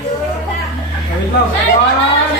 Wait lang. One,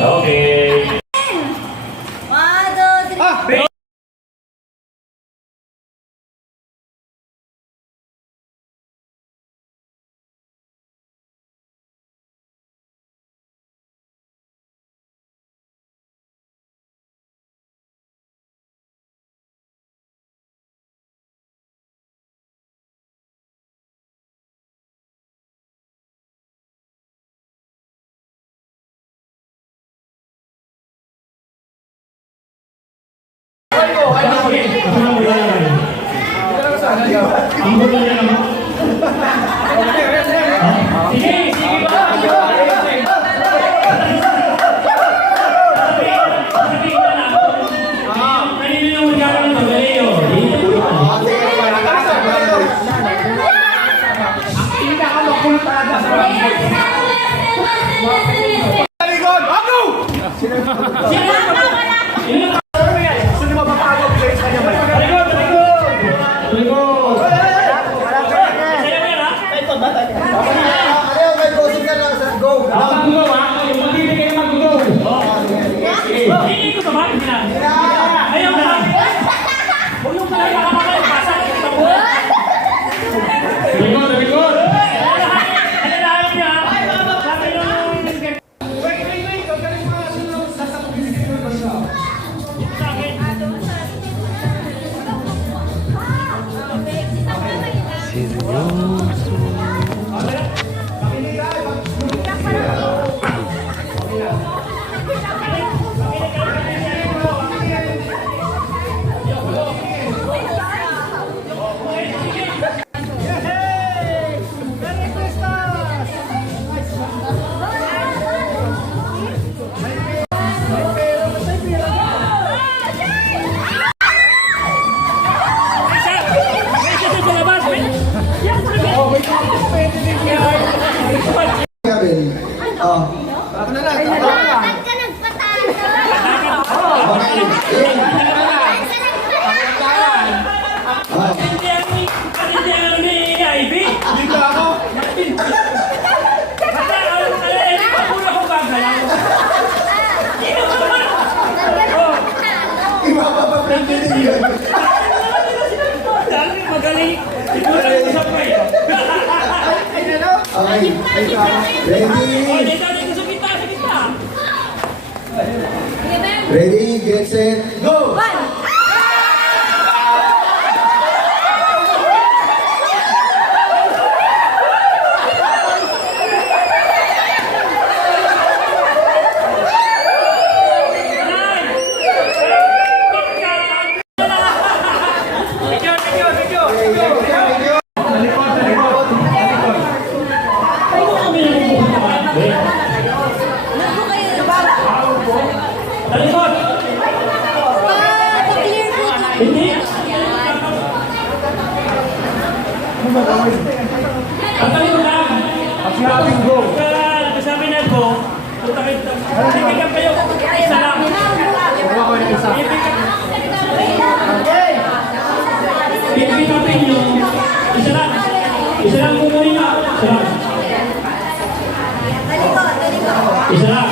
Okay. 1, 2, 3. Ready, get set, go! Sige na.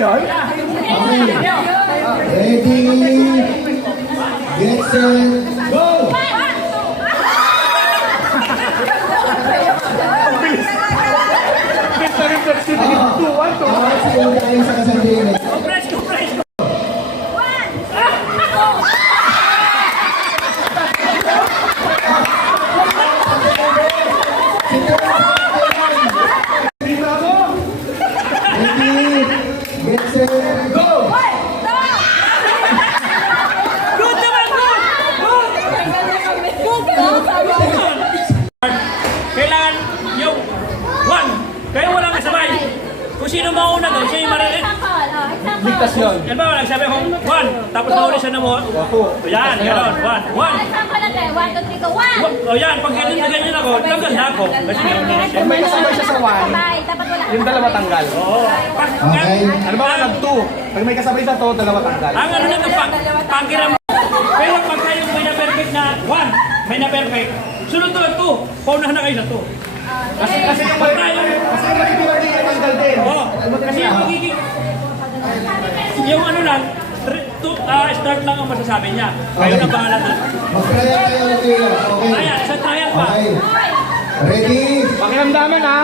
yun? Okay. Ready, get set, go! Basta reflex dito. 2-1 to. Sigaw tayo sa kasandigan. Ready, get set, go! Kailangan yung one. Kaya walang kasabay. Kung sino mauna doon, siya yung marinig. Ligtas yun. Yan ba, walang sabi kung one. Tapos mauli siya na mo. O yan, gano'n. One. O yan, pag ganyan ako, tanggal na ako. Kasi yun na siya. Pag may kasabay siya sa 1, yung dalawa tanggal. Oo. Okay. Ano ba nag-2? Pag may kasabay sa to, dalawa tanggal. Ang ano nito, pangkiram. Pero pag kayo may na-perfect na one, may na-perfect, sunod to ang two. Paunahan na kayo sa two. Kasi yung Pag tayo, magiging tanggal din. oo. Kasi yung magiging, yung ano lang, start lang ang masasabi niya. Kayo na bahala na. Mag-try tayo ulit. Okay. Ayan, sa trial pa. Okay. Ready? Pakiramdaman ha.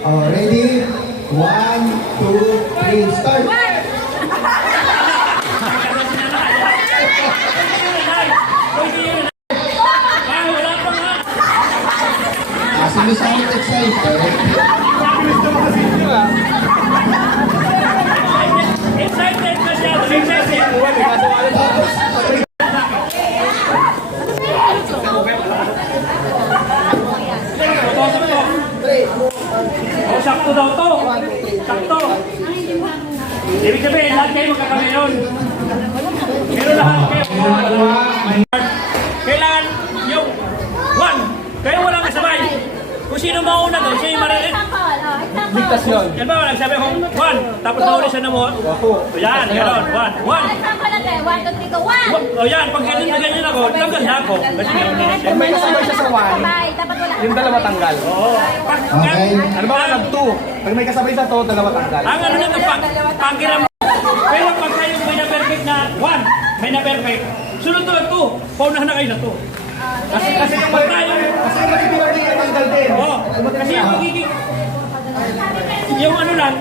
Oh, ready? 1, 2, 3, start! Sino sa amin excited? Excited na siya. Excited. Oh, sakto daw to. Sakto. Ibig sabihin, lahat kayo magkakameron. Pero lahat kayo. Kailangan yung one. Kaya walang kasabay. Kung sino mauna doon, siya yung marinig. Ligtas yun. Yan ba, walang sabi kung one. Tapos mauli siya na mo. O yan, gano'n. One. O yan, pag ganyan ako, tanggal na ako. Kasi yun na siya. Pag may kasabay siya sa 1, yung dalawa tanggal. Oo. Okay. Ano ba nag-2? Pag may kasabay sa to, dalawa tanggal. Ang ano nito, pangkiram. Pero pag kayo may na-perfect na one, may na-perfect, sunod to ang two. Paunahan na kayo sa two. Kasi yung Pag tayo, magiging tanggal din. oo. Kasi yung magiging, yung ano lang,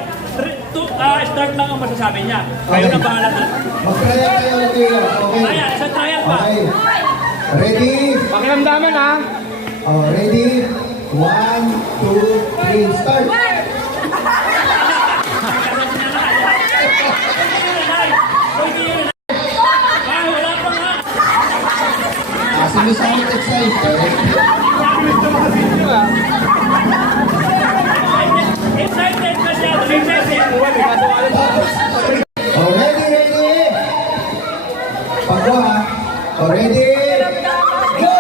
start lang ang masasabi niya. Kayo na bahala na. Mag-try tayo ulit. Okay. Ayan, sa trial pa. Okay. Ready? Pakiramdaman ha. Oh, ready? 1, 2, 3, start! Sino sa amin excited? Excited na siya. Excited. Oh, ready? Pagwa ha? Oh, ready? Go!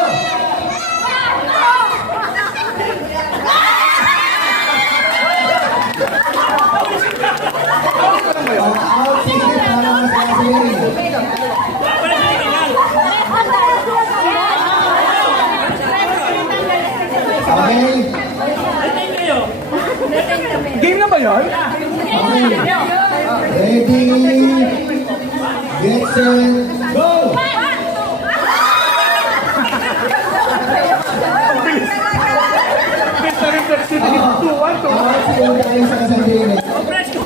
Out, sige, para mas kasirin. Para siya itingal. Okay? Atin kayo. Game na ba yun? Okay. Ready? Get set, go! Basta reflex dito. 2-1 to. Sigaw tayo sa kasandigan. Press ko.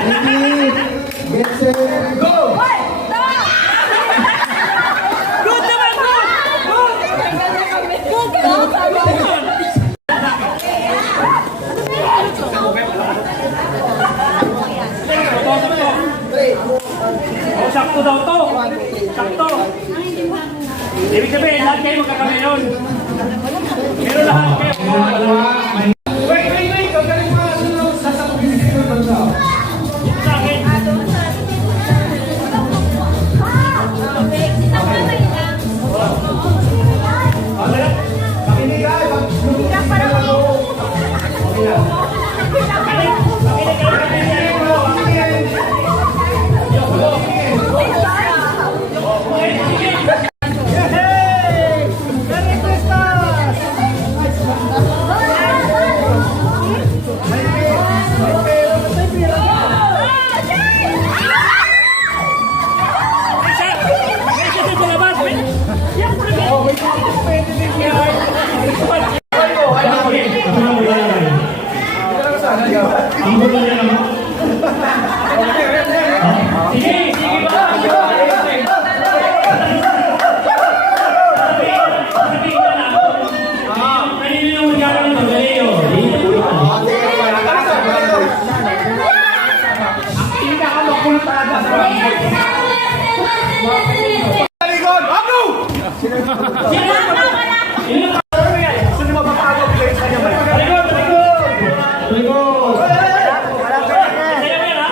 Ready? Get set, go! Good naman, Oh, sakto daw to. Sakto. Ibig sabihin, lahat kayo magkakameron. Pero lahat kayo. Wait. Gagaling mo na sasakutin dito bansa. Sa akin. Makinig ay. Sige, sige ba? Kanino yung magkakaroon ng Galeo? Pinakamakulit talaga sa Talikod! Ako! Sino mapapagod kayo sa kanya ba? Talikod! Talikod! Kaya mo yan, ha?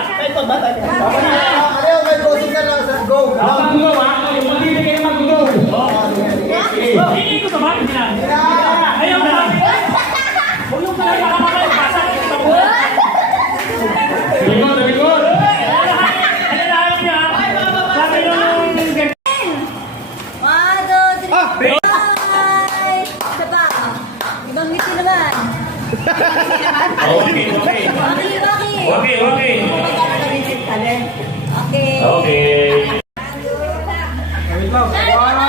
Ano may closing na lang sa go. Mag-go ha? Yung pag-ibig kayo mag-go. Hindi ko ba? Hindi na. Ayaw na. Huwag yung pala nakamakay. Pasa ka kita mo. Talikod, talikod! Alalahan niya. Sabi nung... 1, 2, 3. Bye! Isa pa. Ibang ngiti naman. Okay, okay. Baki, baki. Okay, okay. Magkano ka rin si Talent? Okay. Okay. Wait lang. 1,